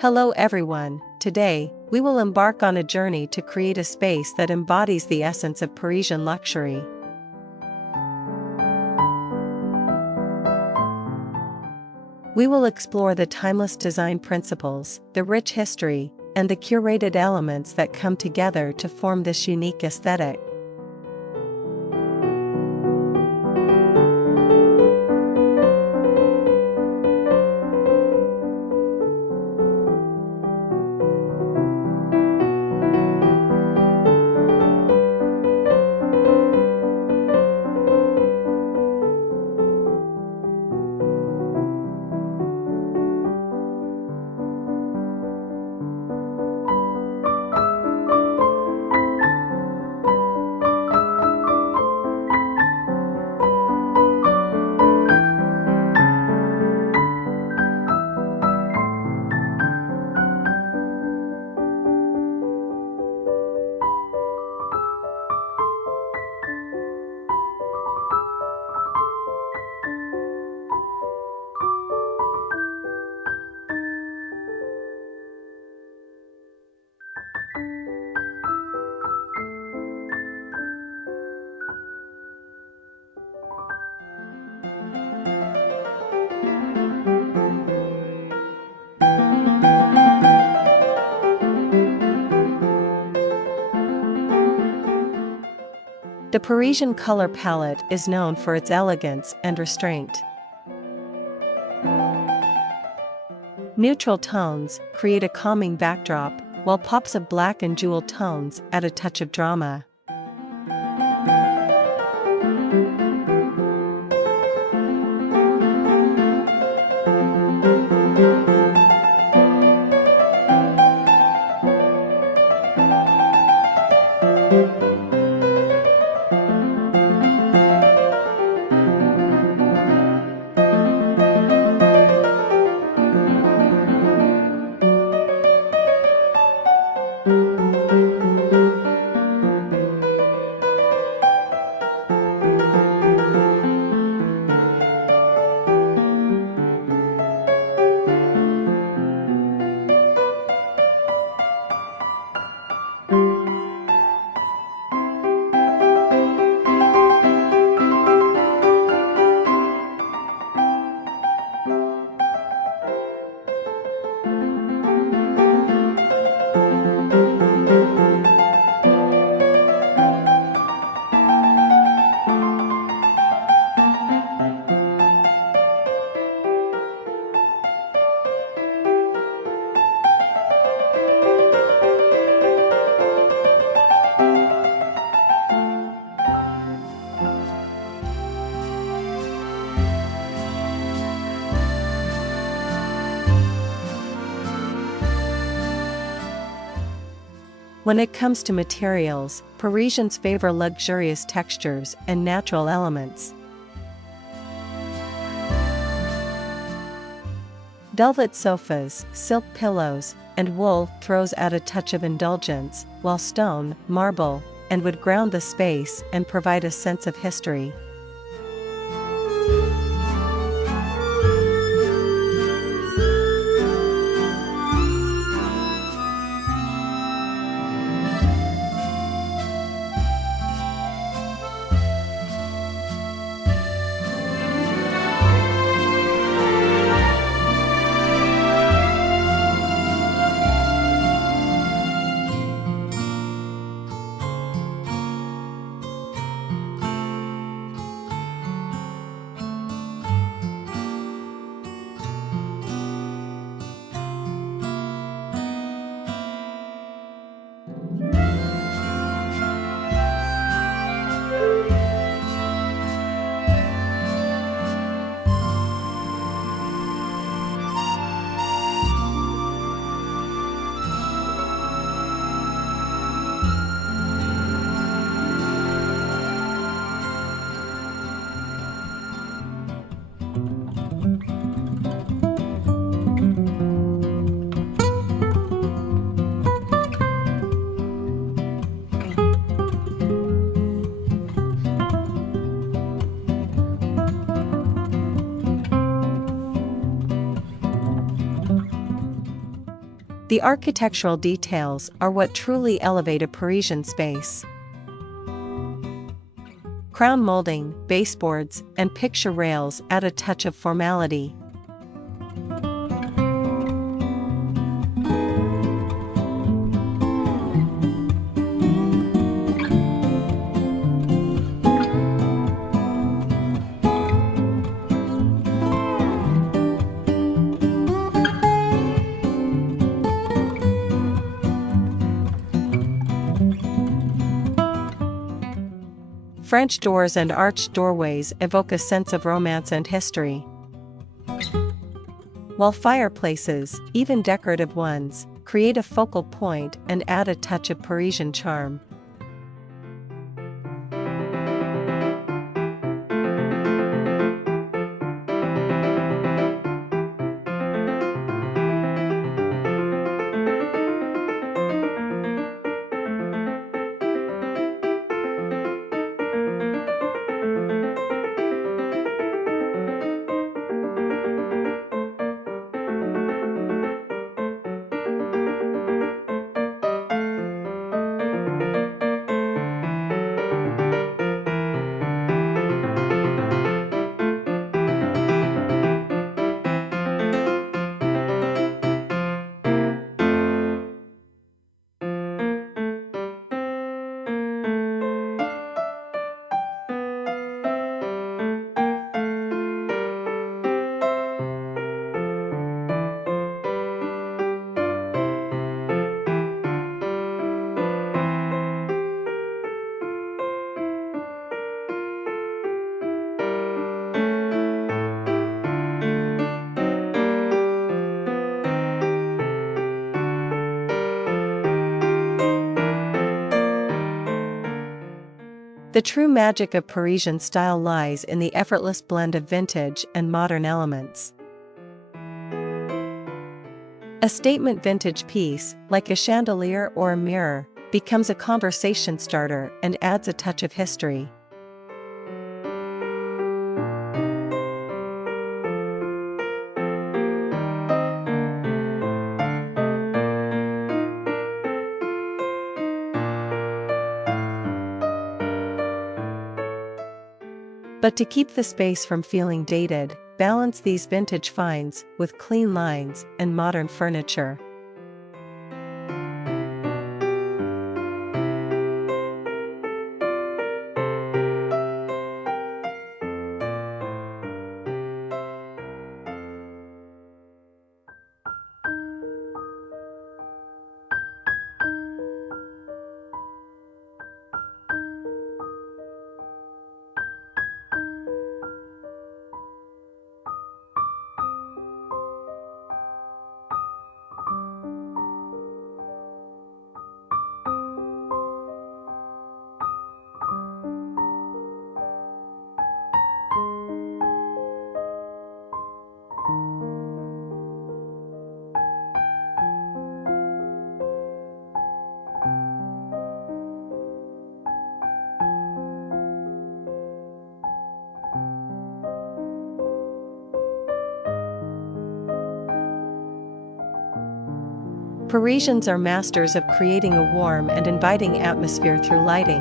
Hello everyone, today, we will embark on a journey to create a space that embodies the essence of Parisian luxury. We will explore the timeless design principles, the rich history, and the curated elements that come together to form this unique aesthetic. The Parisian color palette is known for its elegance and restraint. Neutral tones create a calming backdrop, while pops of black and jeweled tones add a touch of drama. When it comes to materials, Parisians favor luxurious textures and natural elements. Velvet sofas, silk pillows, and wool throws out a touch of indulgence, while stone, marble, and wood ground the space and provide a sense of history. The architectural details are what truly elevate a Parisian space. Crown molding, baseboards, and picture rails add a touch of formality. French doors and arched doorways evoke a sense of romance and history. While fireplaces, even decorative ones, create a focal point and add a touch of Parisian charm. The true magic of Parisian style lies in the effortless blend of vintage and modern elements. A statement vintage piece, like a chandelier or a mirror, becomes a conversation starter and adds a touch of history. But to keep the space from feeling dated, balance these vintage finds with clean lines and modern furniture. Parisians are masters of creating a warm and inviting atmosphere through lighting.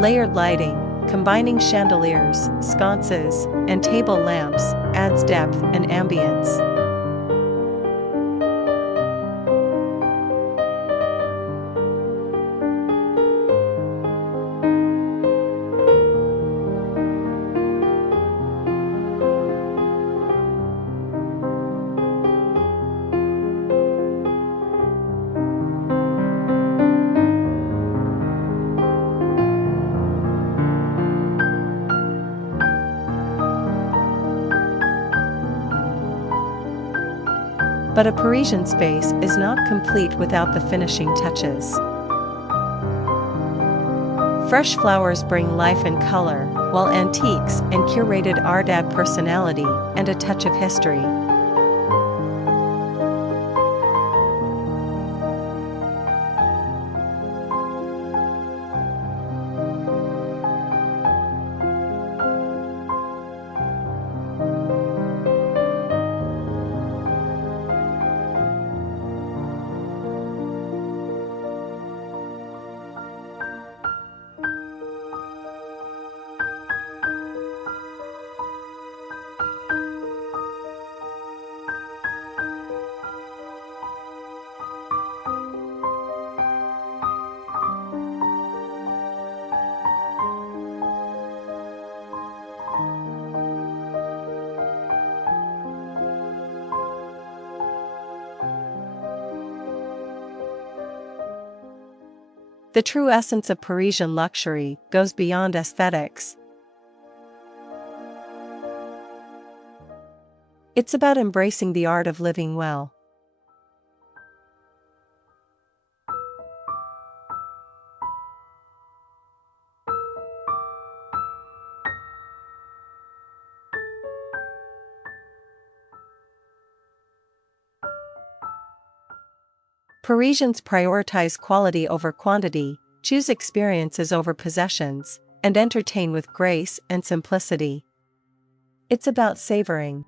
Layered lighting, combining chandeliers, sconces, and table lamps, adds depth and ambience. But a Parisian space is not complete without the finishing touches. Fresh flowers bring life and color, while antiques and curated art add personality and a touch of history. The true essence of Parisian luxury goes beyond aesthetics. It's about embracing the art of living well. Parisians prioritize quality over quantity, choose experiences over possessions, and entertain with grace and simplicity. It's about savoring